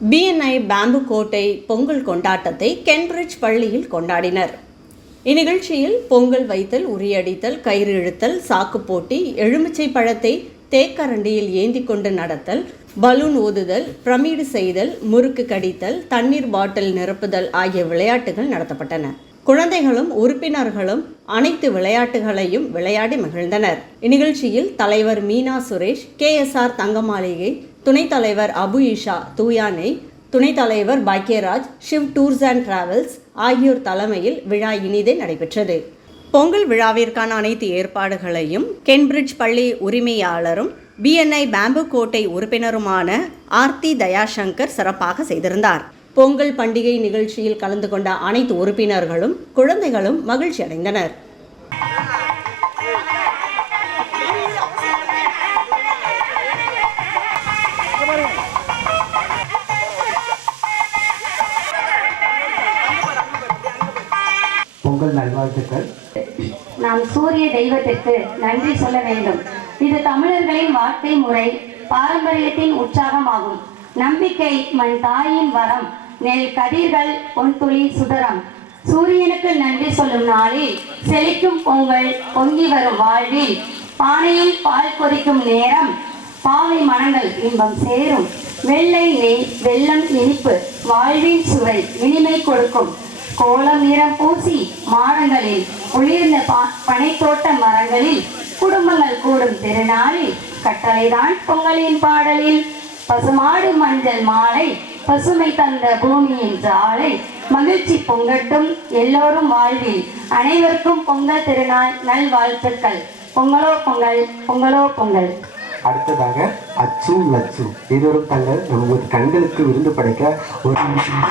BNI bamboo கோட்டை பொங்கல் கொண்டாட்டத்தை கென்பிரிட்ஜ் பள்ளியில் கொண்டாடினர். இந்நிகழ்ச்சியில் பொங்கல் வைத்தல் உரியடித்தல் கயிறு இழுத்தல் சாக்கு போட்டி எலுமிச்சை பழத்தை தேக்கரண்டியில் ஏந்தி கொண்டு நடத்தல் பலூன் ஊதுதல் பிரமிடு செய்தல் முறுக்கு கடித்தல் தண்ணீர் பாட்டில் நிரப்புதல் ஆகிய விளையாட்டுகள் நடத்தப்பட்டன. குழந்தைகளும் உறுப்பினர்களும் அனைத்து விளையாட்டுகளையும் விளையாடி மகிழ்ந்தனர். இந்நிகழ்ச்சியில் தலைவர் மீனா சுரேஷ் கேஎஸ்ஆர் தங்கமாளிகை துணைத் தலைவர் அபு இஷா தூயானை துணைத் தலைவர் Bhagyaraj Shiv tours and travels ஆகியோர் தலைமையில் விழா இனிதே நடைபெற்றது. பொங்கல் விழாவிற்கான அனைத்து ஏற்பாடுகளையும் கென்பிரிட்ஜ் பள்ளி உரிமையாளரும் பிஎன்ஐ பேம்பு கோட்டை உறுப்பினருமான ஆர்த்தி தயாசங்கர் சிறப்பாக செய்திருந்தார். பொங்கல் பண்டிகை நிகழ்ச்சியில் கலந்து கொண்ட அனைத்து உறுப்பினர்களும் குழந்தைகளும் மகிழ்ச்சி அடைந்தனர் பொங்கல் நல்வாழ்த்துக்கள். நாம் சூரிய தெய்வத்திற்கு நன்றி சொல்ல வேண்டும். இது தமிழர்களின் வாழ்க்கை முறை பாரம்பரியத்தின் உற்சாகமாகும். நம்பிக்கை மண் தாயின் வரம் நெல் கதிர்கள் பொன்துளி சுதரம். சூரியனுக்கு நன்றி சொல்லும் நாளில் செழிக்கும் பொங்கல் பொங்கி வரும் வாழ்வில் பானையில் பால் கொதிக்கும் நேரம் பாவை மனங்கள் இன்பம் சேரும். வெள்ளை நெய் வெள்ளம் இனிப்பு வாழ்வின் சுவை இனிமை கொடுக்கும். கோலம் நிறம் பூசி மாடங்களில் குளிர்ந்த பா- பனைத்தோட்ட மரங்களில் குடும்பங்கள் கூடும் திருநாளில் கட்டளைதான் பொங்கலின் பாடலில். பசுமாடு மஞ்சள் மாலை பசுமை தந்த பூமியின் ஜாலை மகிழ்ச்சி பொங்கட்டும் எல்லோரும் வாழ்வில். அனைவருக்கும் பொங்கல் திருநாள் நல்வாழ்த்துக்கள். பொங்கலோ பொங்கல் பொங்கலோ பொங்கல். அடுத்ததாக அச்சு லச்சு. இருவரும் தங்கள் நமது கண்களுக்கு விருந்து படைக்க ஒரு நிமிஷம்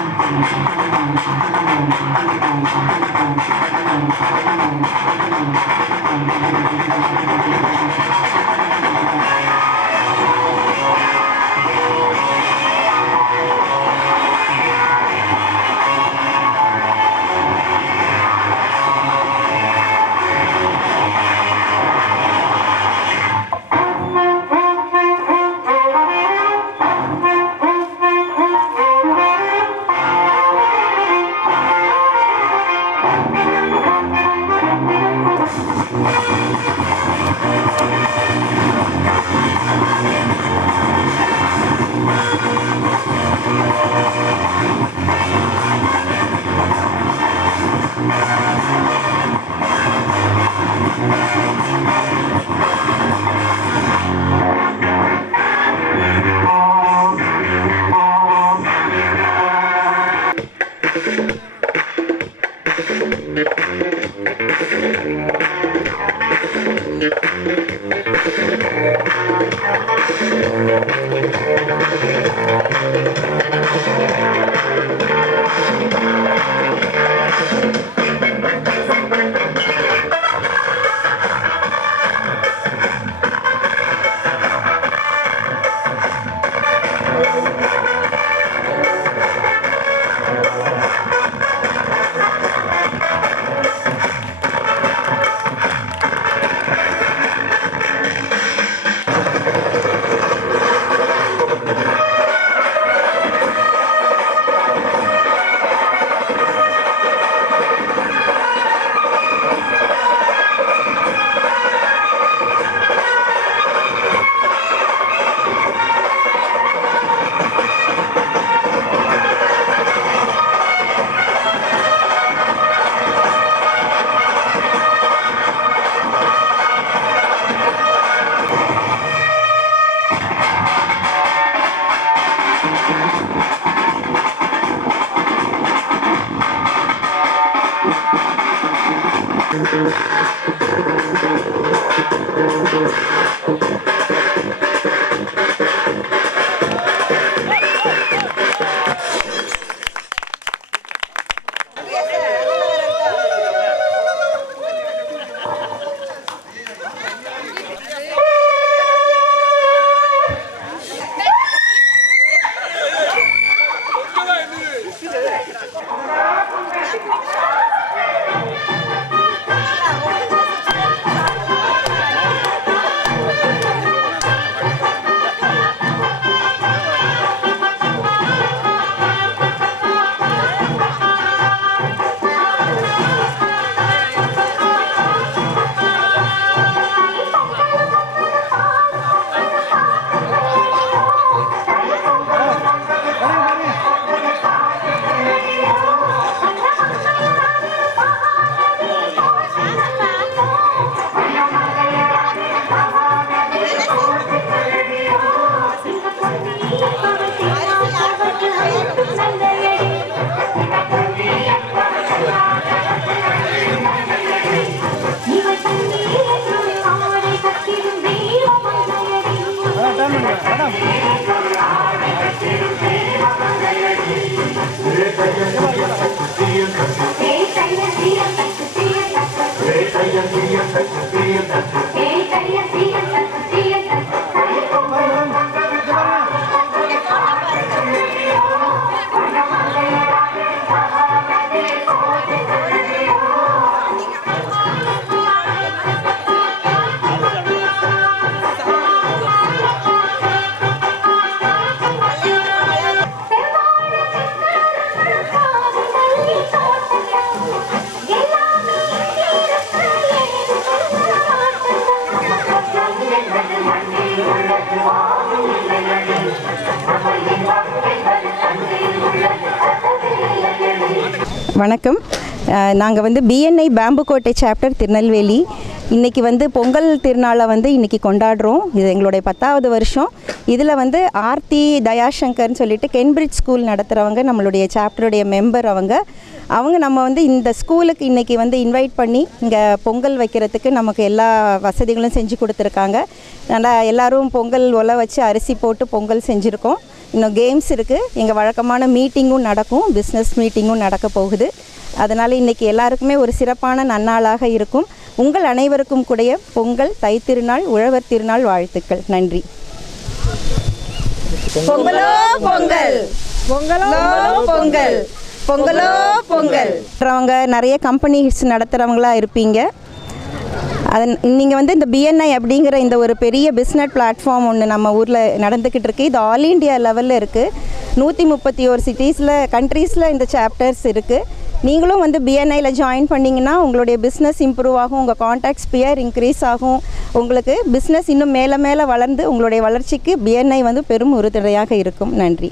I'm sorry. Thank you. வணக்கம். நாங்கள் வந்து பிஎன்ஐ பேம்புக்கோட்டை சாப்டர் திருநெல்வேலி. இன்றைக்கி வந்து பொங்கல் திருநாளை வந்து இன்றைக்கி கொண்டாடுறோம். இது எங்களுடைய பத்தாவது வருஷம். இதில் வந்து ஆர்த்தி தயாசங்கர்னு சொல்லிட்டு கென்பிரிட்ஜ் ஸ்கூல் நடத்துகிறவங்க நம்மளுடைய சாப்டருடைய மெம்பர் அவங்க. அவங்க நம்ம வந்து இந்த ஸ்கூலுக்கு இன்றைக்கி வந்து இன்வைட் பண்ணி இங்கே பொங்கல் வைக்கிறதுக்கு நமக்கு எல்லா வசதிகளும் செஞ்சு கொடுத்துருக்காங்க. நல்லா எல்லோரும் பொங்கல் ஒலை வச்சு அரிசி போட்டு பொங்கல் செஞ்சுருக்கோம். இன்னும் கேம்ஸ் இருக்குது எங்கள் வழக்கமான மீட்டிங்கும் நடக்கும். பிஸ்னஸ் மீட்டிங்கும் நடக்க போகுது. அதனால் இன்றைக்கி எல்லாருக்குமே ஒரு சிறப்பான நன்னாளாக இருக்கும். உங்கள் அனைவருக்கும் கூடிய பொங்கல் தைத்திருநாள் உழவர் திருநாள் வாழ்த்துக்கள். நன்றி. பொங்கலோ பொங்கல். பொங்கலோ பொங்கல். பொங்கலோ பொங்கல். அவங்க நிறைய கம்பெனிஸ் நடத்துகிறவங்களாக இருப்பீங்க. அதன் நீங்கள் வந்து இந்த பிஎன்ஐ அப்படிங்கிற இந்த ஒரு பெரிய பிஸ்னஸ் பிளாட்ஃபார்ம் ஒன்று நம்ம ஊரில் நடந்துக்கிட்டு இருக்குது இது ஆல் இண்டியா லெவலில் இருக்குது நூற்றி முப்பத்தி ஒரு சிட்டிஸில் கண்ட்ரீஸில் இந்த சாப்டர்ஸ் இருக்குது நீங்களும் வந்து பிஎன்ஐயில் ஜாயின் பண்ணிங்கன்னா உங்களுடைய பிஸ்னஸ் இம்ப்ரூவ் ஆகும் உங்கள் காண்டாக்ட்ஸ் பியர் இன்க்ரீஸ் ஆகும். உங்களுக்கு பிஸ்னஸ் இன்னும் மேலே மேலே வளர்ந்து உங்களுடைய வளர்ச்சிக்கு பிஎன்ஐ வந்து பெரும் உறுதுணையாக இருக்கும். நன்றி.